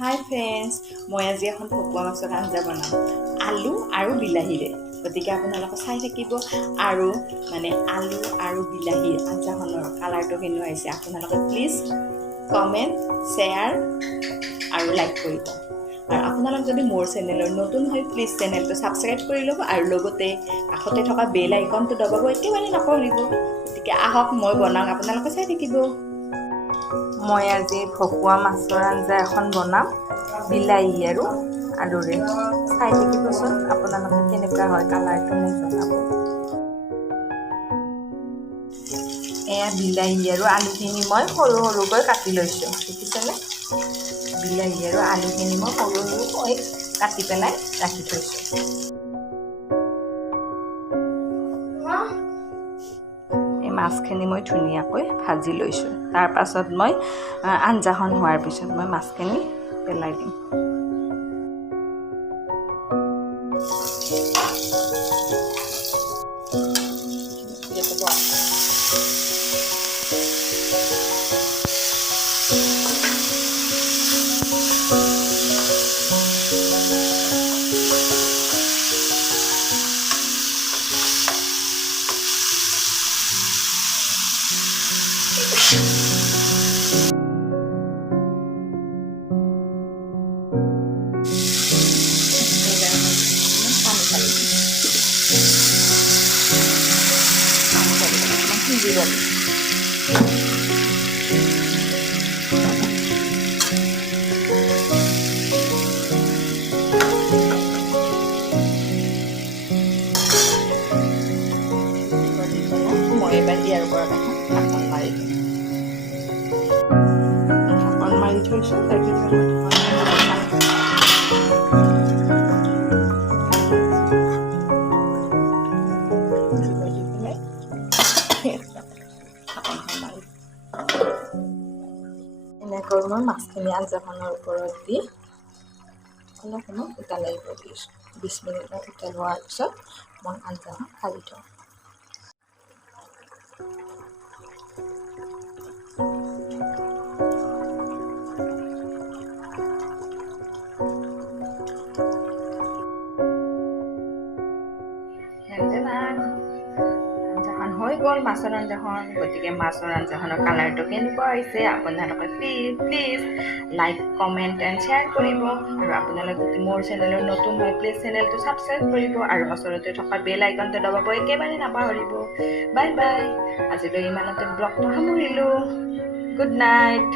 হাই friends, মই আজি এখন ভকুৱা মাছৰ আঞ্জা বনাম আলু আৰু বিলাহীৰে। গতিকে আপোনালোকে চাই থাকিব আৰু আলু আৰু বিলাহীৰ আঞ্জাখনৰ কালাৰটো কেনেকুৱা হৈছে আপোনালোকে প্লিজ কমেণ্ট, শ্বেয়াৰ আৰু লাইক কৰিব। আৰু আপোনালোক যদি মোৰ চেনেলৰ নতুন হয় প্লিজ চেনেলটো ছাবস্ক্ৰাইব কৰি ল'ব আৰু লগতে কাষতে থকা বেল আইকনটো দবাব একেবাৰে নকৰিব। গতিকে আহক মই বনাওঁ, আপোনালোকে চাই থাকিব। মই আজি ভকুৱা মাছৰ আঞ্জা এখন বনাম বিলাহী আৰু আলুৰে। চাই থাকিবচোন আপোনালোকে কেনেকুৱা হয় কালাৰটো মোক জনাব। এয়া বিলাহী আৰু আলুখিনি মই সৰু সৰুকৈ কাটি লৈছোঁ, দেখিছেনে? বিলাহী আৰু আলুখিনি মই সৰু সৰুকৈ কাটি পেলাই ৰাখি থৈছোঁ। এই মাছখিনি মই ধুনীয়াকৈ ভাজি লৈছোঁ। তাৰ পাছত মই আঞ্জাখন হোৱাৰ পিছত মই মাছখিনি পেলাই দিম। মই এবাৰ ইয়াৰ ওপৰত এখন ঢাকন মাৰি দিম। ঢাকন মাৰি থৈছোঁ, তাৰপিছত এনেকৈ মই মাছখিনি আঞ্জাখনৰ ওপৰত দি অলপ সময় উতলাব দিছোঁ। 20 মিনিটমান উতলোৱাৰ পিছত মই আঞ্জাখন কাঢ়ি থওঁ। আঞ্জাখন হৈ গ'ল মাছৰ আঞ্জাখন। গতিকে মাছৰ আঞ্জাখনৰ কালাৰটো কেনেকুৱা হৈছে আপোনালোকে please like, comment and share কৰিব। আৰু আপোনালোকে যদি মোৰ চেনেলৰ নতুন হয় প্লিজ চেনেলটো ছাবস্ক্ৰাইব কৰিব আৰু ওচৰতে থকা বেল আইকনটো দবাব একেবাৰে নাপাহৰিব। Bye bye. আজিলৈ ইমানতে ব্লগটো সামৰিলোঁ। Good night.